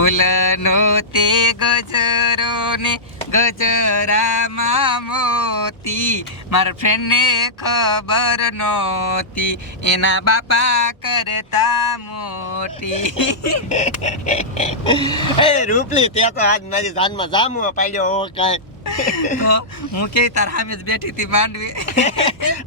ફૂલનો તે ગજરો ને ગજરામાં મોતી. મારા ફ્રેન્ડને ખબર નહોતી. એના બાપા કરતા મોટી. રૂપલી તે તો આજ મારી જાનમાં જામું પાડ્યો કાંઈ. હું કે તાર સામે જ બેઠી હતી માંડવી.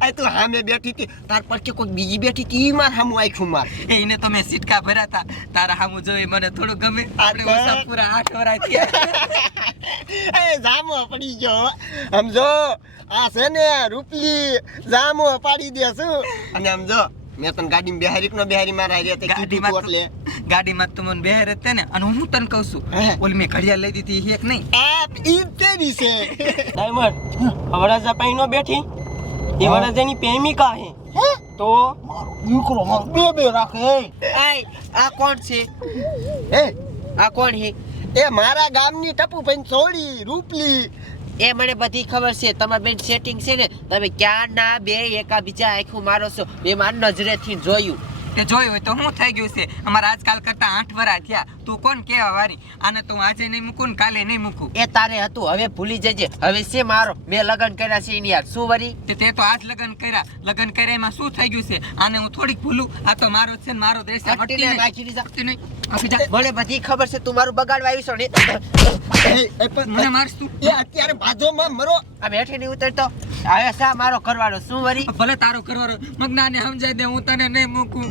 આ તું સામે બેઠી હતી તાર પર કે કોઈ બીજી બેઠી હતી માર સામું આખ્યું માર. એને તો મેં સિટકા ભર્યા હતા તારા સામું જોઈ મને થોડું ગમે. આપણે ઓછા પૂરા આઠ વરા થયા. એ જામો પડી ગયો સમજો આ છે ને રૂપલી જામો પાડી દે શું. અને સમજો મેં તને ગાડીમાં બિહારી ન બેહારી મારા ગાડીમાં એટલે. ગાડીમાં તો મને બેહર રહેતે ને અને હું તને કહું છું હે. ઓલી મેં ઘડિયાળ લઈ દીધી એક નહીં. આપ ઈ તેરી છે. ડાયમંડ વરજા પાઈ નો બેઠી? એ વરજાની પ્રેમિકા હે? તો? દીકરો મારો બે બે રાખે આય આ કોણ છે? હે? આ કોણ હે એ મારા ગામની ટપુ ભાઈ છોડી રૂપલી. એ મને બધી ખબર છે. તમાર બેન સેટિંગ છે ને તમે ક્યાં ના બે એકા બીજા આખું મારો છો? મેં મારી નજરેથી જોયું. તે જોયું હોય તો શું થઈ ગયું છે. અમારા આજકાલ કરતા આઠ વરા થયા. તું કોણ કેવા વારી? આને તો આજે નહીં મૂકું ને કાલે નહીં મૂકું. એ તારે હતું હવે ભૂલી જજે. હવે છે મારો? મેં લગ્ન કર્યા છે એની યાર. શું વરી? તે તે તો આજ લગ્ન કર્યા. લગ્ન કર્યા એમાં શું થઈ ગયું છે? આને હું થોડીક ભૂલું. આ તો મારો છે ને મારો દેશ. નાખી દીધા. નહીં. મને બધી ખબર છે તું મારું બગાડવા આવી છો ને મને મારશ તું. એ અત્યારે બાજોમાં મરો. આ બેઠી નહીં ઉતરતો. હવે સા મારો કરવાનો શું વરી? ભલે તારો કરવાનો મગનાને સમજાય દે હું તને નહીં મૂકું.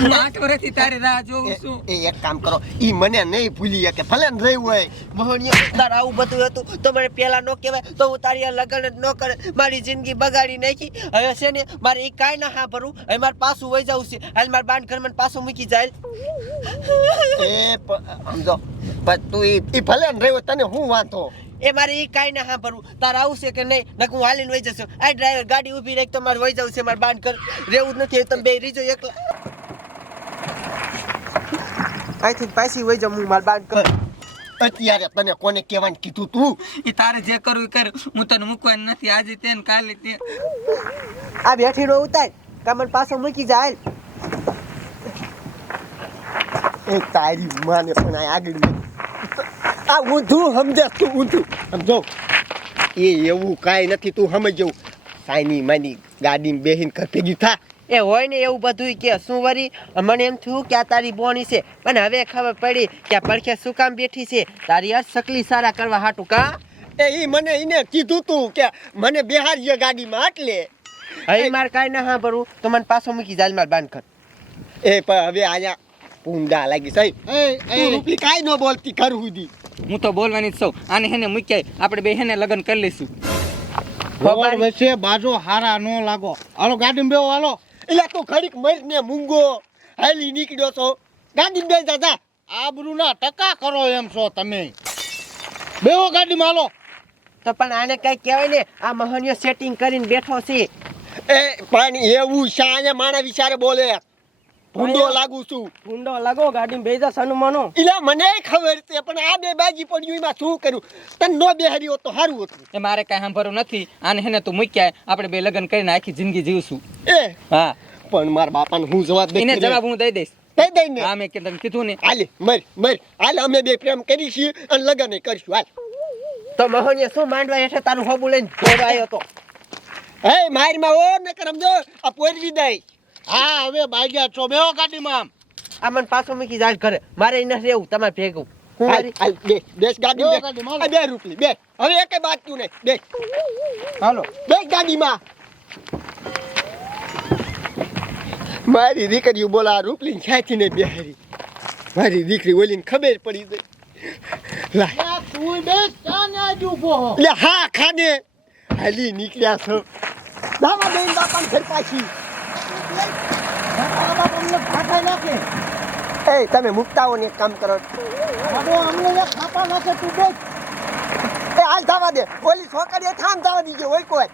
હું આઠ વર્ષથી તારી રાહ જોઉં છું. એ એક કામ કરો. ઈ મને નહીં ભૂલી શકે. ભલે ને રહ્યું હોય. મોહણીઓ તાર આવું બધું હતું. તો મને પેલા નો કહેવાય તો હું તારી આ લગ્ન જ ન કરે મારી જિંદગી બગાડી નાખી. હવે છે ને મારે એ કાંઈ ના હા ભરું હવે મારે પાછું વહી જવું છે. હાલ મારે બાંધ ઘરમાં પાછું મૂકી જાય. એ સમજો પણ તું ઈ ઈ ભલે ને રહ્યો તને હું વાંધો? એ મારે એ કાંઈ ના હા ભરવું તારે આવશે કે નહીં? નકર હું હાલીને વહી જશે. આ ડ્રાઈવર ગાડી ઊભી રહી તો મારે વહી જવું છે મારે બાંધ કર. રહેવું જ નથી તમે બે રીજો એકલા. અહીંથી પાછી વહી જાઉં હું મારે બાંધ કર. અત્યારે તને કોને કહેવાનું કીધું તું? એ તારે જે કરવું એ કર. હું તને મૂકવાની નથી આજે તે ને કાલે તે. આ બેઠીનો ઉતાર. કામન પાછો મૂકી જાય એ તારી માને પણ આ આગળ આ ઊંધું સમજે તું ઊંધું. સમજો? એ એવું કાંઈ નથી તું સમજવું સાયની માની ગાડીમાં બેહીને ઘર ભેગી થા. એ હોય ને એવું બધું કે શું વરી? મને એમ થયું કે આ તારી બોની છે. પણ હવે ખબર પડી કે આ પડખે શું કામ બેઠી છે. તારી આ સકલી સારા કરવા હાટું કા? એ ઈ મને એને કીધું તું કે મને બેહારીએ ગાડીમાં આટલે હવે મારે કાંઈ ના સાંભળવું તો મને પાછો મૂકી જાય મારે બાંધ કર એ પણ હવે આયા પૂંડા લાગી સાહેબ. તું રૂપલી કાંઈ ન બોલતી ઘર સુધી. હું તો બોલવાની જ છું. આને હેને મૂક્યાય. આપણે બે હેને લગ્ન કરી લઈશું. ખબર વચ્ચે બાજુ હારા નો લાગો. હાલો ગાડી બેહો હાલો. એટલે તું ઘડીક મરીને મૂંગો. હાલી નીકળ્યો છો. ગાડી બે દાદા આબરૂના ટકા કરો એમ છો તમે. બેહો ગાડીમાં હાલો. તો પણ આને કઈ કહેવાય ને આ મહનીય સેટિંગ કરીને બેઠો છે. એ પણ એવું શાને માણા વિચારે બોલે. ભૂંડો લાગુ છું. ભૂંડો લાગો ગાડી બેજા સનુમાનો. એટલે મને ખબર છે પણ આ બે બાજી પડ્યું એમાં શું કર્યું? તને નો બેહારી તો સારું હતું. એ મારે કાંઈ સાંભળવું નથી. આને હેને તું મૂક્યા આપણે બે લગ્ન કરીને આખી જિંદગી જીવશું. એ? હા. પણ મારા બાપાને હું જવાબ દઈ એને જવાબ હું દઈ દઈશ. દઈ દઈ ને. હા મેં કે તને કીધું ને. હાલે મર મર. હાલ અમે બે પ્રેમ કરી છીએ અને લગ્ન કરીશું. હાલ. તો મહનીય શું માંડવા હેઠે તારું હોબું લઈને જોડાયો આવ્યો તો? હે મારમાં ઓ ન કરમજો આ પોરવી દઈ હા હવે બાગ્યા છો. બેહો ગાડીમાં આમ. આ મને પાછો મૂકી જાય ઘરે. મારે એને રહેવું તમારે ભેગું. બેસ ગાડી બે બે ગાડીમાં આ બે રૂપલી બે. હવે એકે બાત તું નહીં બે. હાલો. બેસ ગાડીમાં. મારી દીકરી બોલા રૂપલી ક્યાંથી ને બેહારી? મારી દીકરી ઓલીને ખબર પડી ગઈ. લા તું બેસ ક્યાં ન્યા જ લે હા ખાને. હાલી નીકળ્યા છો. દાવા બેન બાપાને ઘર પાછી. તમને નાખે એ તમે મુકતા હો ને એક કામ કરો. બાબો અમને એક ખાપા નાખે તું બેસ. એ હાલ થવા દે. ઓલી છોકરીએ થામ થવા દીજે હોય કોઈ.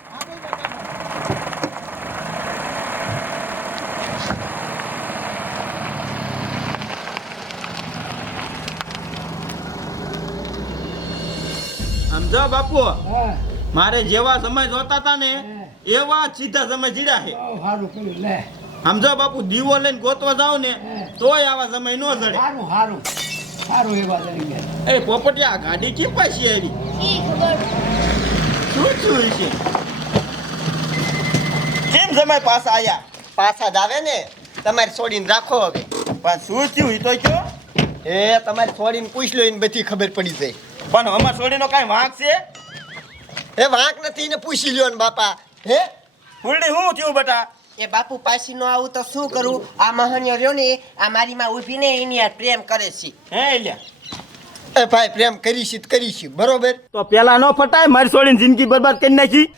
સમજો બાપુ મારે જેવા સમય જોતા હતા ને એવા સીધા સમય જીડા છે. સારું કર્યું લે. સમજો બાપુ દીવો લઈને ગોતવા જાવ ને તોય આવા સમય નો જડે સારું સારું. સારું એવા લઈ એ પોપટિયા આ ગાડી કે પાછી આવી? શું થયું છે? કેમ સમય પાછા આયા? પાછા જ આવે ને? તમારે છોડીને રાખો હવે. પણ શું થયું? એ તો કયો? એ તમારે છોડીને પૂછ લો એને બધી ખબર પડી જાય. પણ અમાર છોડીનો કાંઈ વાંક છે? એ વાંક નથી ને પૂછી લ્યો ને બાપા. હે? ફૂલડી શું થયું બેટા? એ બાપુ પાછી નો આવું તો શું કરું? આ મહાન્યો રહ્યો ને આ મારી માં ઊભી ને એની આ પ્રેમ કરે છે. હે લ્યા. એ ભાઈ પ્રેમ કરી છે કરી છે બરોબર? તો પેલા નો ફટાય મારી છોડીને જિંદગી બરબાદ કરી નાખી.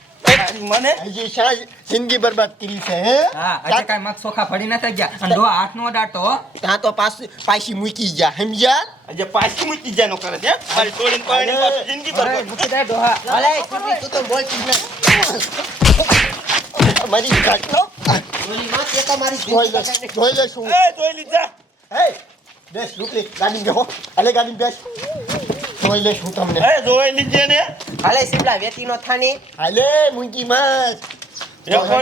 મને? હજી શા જિંદગી બરબાદ કરી છે હે? હા આજે કાંઈ મગ ફડી ફળી નથી ગયા. અને દો હાથ નો દાટો. ત્યાં તો પાછી પાછી મૂકી જા સમજ્યા? આજે પાછી મૂકી જાય નો કરે છે મારી છોડીને પાણી પાછું જિંદગી બરબાદ. મૂકી દે ડોહા ભલે તું તો બોલ ચીજ તો મારી બગાડી જોઈ લે શું એ જોઈ લીધા હે બેસ રૂપલી ગાડી બેહો. અલે ગાડી બેસ. જોઈ લે શું તમને. એ જોઈ લીધે ને. હાલે સિમલા વેતી નો થાને. હાલે મત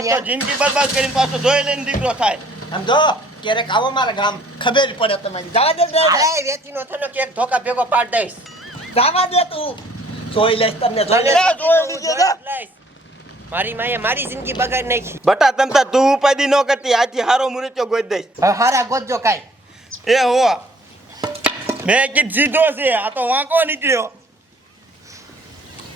તો જિંદગી બરબાદ કરીને પાછો જોઈ લઈને દીકરો થાય. સમજો ક્યારેક આવો મારા ગામ. ખબર પડે તમારી. જવા દે. હાલે વેતી નો થાનો કે ધોકા ભેગો પાડ દઈશ. જવા દે તું. જોઈ લઈશ તમને જોઈ લે, લઈશ. જોઈ લીધે લઈશ. મારી માએ મારી જિંદગી બગાડી નાખી. બટા તમ તાર તું ઉપાધી ન કરતી આથી હારો મુરત્યો ગોદ દઈશ. હવે હારા ગોતજો કાઈ. એ હો મેં કીધું જીધો છે આ તો વાંકો નીકળ્યો.